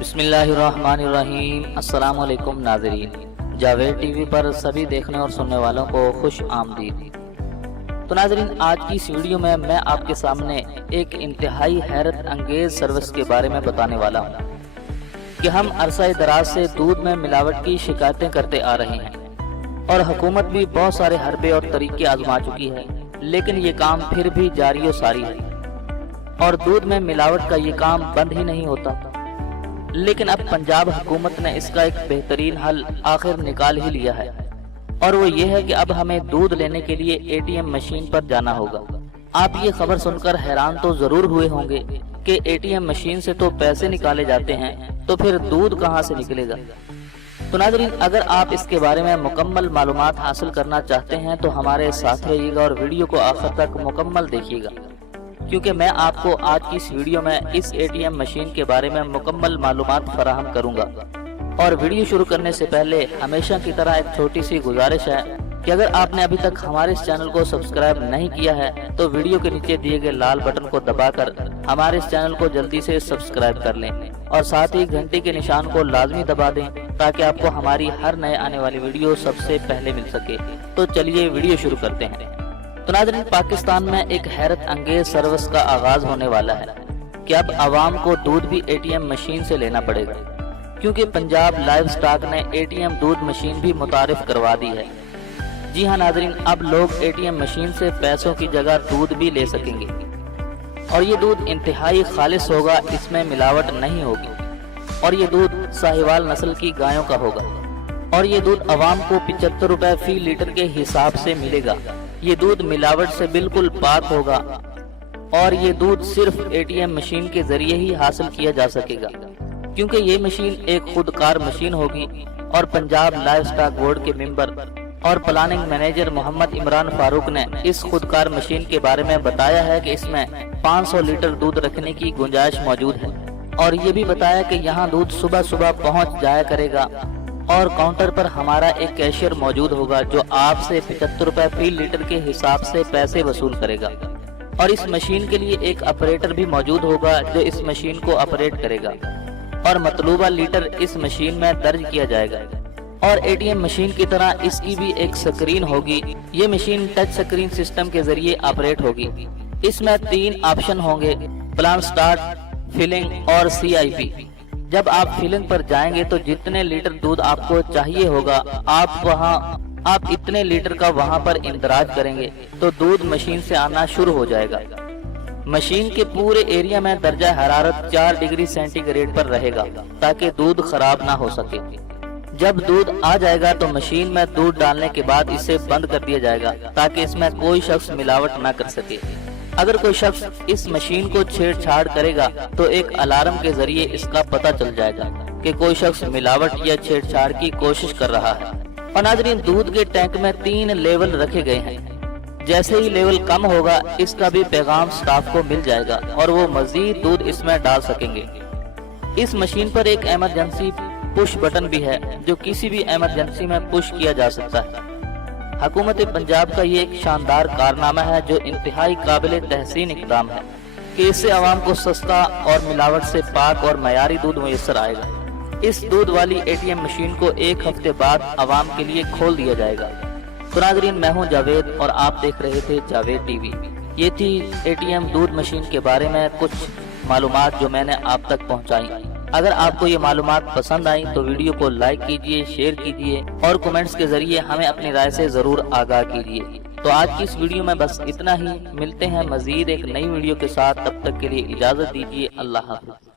بسم اللہ الرحمن الرحیم۔ السلام علیکم ناظرین، جاوید ٹی وی پر سبھی دیکھنے اور سننے والوں کو خوش آمدید۔ تو ناظرین، آج کی اس ویڈیو میں آپ کے سامنے ایک انتہائی حیرت انگیز سروس کے بارے میں بتانے والا ہوں کہ ہم عرصہ دراز سے دودھ میں ملاوٹ کی شکایتیں کرتے آ رہے ہیں اور حکومت بھی بہت سارے حربے اور طریقے آزما چکی ہے، لیکن یہ کام پھر بھی جاری و ساری ہے اور دودھ میں ملاوٹ کا یہ کام بند ہی نہیں ہوتا۔ لیکن اب پنجاب حکومت نے اس کا ایک بہترین حل آخر نکال ہی لیا ہے، اور وہ یہ ہے کہ اب ہمیں دودھ لینے کے لیے اے ٹی ایم مشین پر جانا ہوگا۔ آپ یہ خبر سن کر حیران تو ضرور ہوئے ہوں گے کہ اے ٹی ایم مشین سے تو پیسے نکالے جاتے ہیں، تو پھر دودھ کہاں سے نکلے گا؟ تو ناظرین، اگر آپ اس کے بارے میں مکمل معلومات حاصل کرنا چاہتے ہیں تو ہمارے ساتھ رہیے گا اور ویڈیو کو آخر تک مکمل دیکھیے گا، کیونکہ میں آپ کو آج کی اس ویڈیو میں اس اے ٹی ایم مشین کے بارے میں مکمل معلومات فراہم کروں گا۔ اور ویڈیو شروع کرنے سے پہلے ہمیشہ کی طرح ایک چھوٹی سی گزارش ہے کہ اگر آپ نے ابھی تک ہمارے اس چینل کو سبسکرائب نہیں کیا ہے تو ویڈیو کے نیچے دیے گئے لال بٹن کو دبا کر ہمارے اس چینل کو جلدی سے سبسکرائب کر لیں اور ساتھ ہی گھنٹی کے نشان کو لازمی دبا دیں تاکہ آپ کو ہماری ہر نئے آنے والی ویڈیو سب سے پہلے مل سکے۔ تو چلیے ویڈیو شروع کرتے ہیں۔ تو ناظرین، پاکستان میں ایک حیرت انگیز سروس کا آغاز ہونے والا ہے کہ اب عوام کو دودھ بھی اے ٹی ایم مشین سے لینا پڑے گا، کیونکہ پنجاب لائیو سٹاک نے اے ٹی ایم دودھ مشین بھی متعارف کروا دی ہے۔ جی ہاں ناظرین، اب لوگ اے ٹی ایم مشین سے پیسوں کی جگہ دودھ بھی لے سکیں گے، اور یہ دودھ انتہائی خالص ہوگا، اس میں ملاوٹ نہیں ہوگی، اور یہ دودھ ساہیوال نسل کی گایوں کا ہوگا، اور یہ دودھ عوام کو 75 روپے فی لیٹر کے حساب سے ملے گا۔ یہ دودھ ملاوٹ سے بالکل پاک ہوگا، اور یہ دودھ صرف اے ٹی ایم مشین کے ذریعے ہی حاصل کیا جا سکے گا، کیونکہ یہ مشین ایک خودکار مشین ہوگی، اور پنجاب لائیو سٹاک بورڈ کے ممبر اور پلاننگ مینیجر محمد عمران فاروق نے اس خودکار مشین کے بارے میں بتایا ہے کہ اس میں 500 لیٹر دودھ رکھنے کی گنجائش موجود ہے، اور یہ بھی بتایا کہ یہاں دودھ صبح صبح پہنچ جایا کرے گا، اور کاؤنٹر پر ہمارا ایک کیشیئر موجود ہوگا جو آپ سے 75 روپے فی لیٹر کے حساب سے پیسے وصول کرے گا، اور اس مشین کے لیے ایک آپریٹر بھی موجود ہوگا جو اس مشین کو آپریٹ کرے گا، اور مطلوبہ لیٹر اس مشین میں درج کیا جائے گا۔ اور اے ٹی ایم مشین کی طرح اس کی بھی ایک سکرین ہوگی۔ یہ مشین ٹچ سکرین سسٹم کے ذریعے آپریٹ ہوگی۔ اس میں 3 آپشن ہوں گے: پلان سٹارٹ، فلنگ اور سی آئی پی۔ جب آپ فلنگ پر جائیں گے تو جتنے لیٹر دودھ آپ کو چاہیے ہوگا آپ اتنے لیٹر کا وہاں پر اندراج کریں گے تو دودھ مشین سے آنا شروع ہو جائے گا۔ مشین کے پورے ایریا میں درجہ حرارت 4 ڈگری سینٹی گریڈ پر رہے گا تاکہ دودھ خراب نہ ہو سکے۔ جب دودھ آ جائے گا تو مشین میں دودھ ڈالنے کے بعد اسے بند کر دیا جائے گا تاکہ اس میں کوئی شخص ملاوٹ نہ کر سکے۔ اگر کوئی شخص اس مشین کو چھیڑ چھاڑ کرے گا تو ایک الارم کے ذریعے اس کا پتہ چل جائے گا کہ کوئی شخص ملاوٹ یا چھیڑ چھاڑ کی کوشش کر رہا ہے۔ اور ناظرین، دودھ کے ٹینک میں 3 لیول رکھے گئے ہیں۔ جیسے ہی لیول کم ہوگا اس کا بھی پیغام سٹاف کو مل جائے گا اور وہ مزید دودھ اس میں ڈال سکیں گے۔ اس مشین پر ایک ایمرجنسی پش بٹن بھی ہے جو کسی بھی ایمرجنسی میں پش کیا جا سکتا ہے۔ حکومت پنجاب کا یہ ایک شاندار کارنامہ ہے جو انتہائی قابل تحسین اقدام ہے کہ اس سے عوام کو سستا اور ملاوٹ سے پاک اور معیاری دودھ میسر آئے گا۔ اس دودھ والی اے ٹی ایم مشین کو 1 ہفتے بعد عوام کے لیے کھول دیا جائے گا۔ تو ناظرین، میں ہوں جاوید اور آپ دیکھ رہے تھے جاوید ٹی وی۔ یہ تھی اے ٹی ایم دودھ مشین کے بارے میں کچھ معلومات جو میں نے آپ تک پہنچائی۔ اگر آپ کو یہ معلومات پسند آئی تو ویڈیو کو لائک کیجئے، شیئر کیجئے اور کومنٹس کے ذریعے ہمیں اپنی رائے سے ضرور آگاہ کیجئے۔ تو آج کی اس ویڈیو میں بس اتنا ہی، ملتے ہیں مزید ایک نئی ویڈیو کے ساتھ، تب تک کے لیے اجازت دیجئے۔ اللہ حافظ۔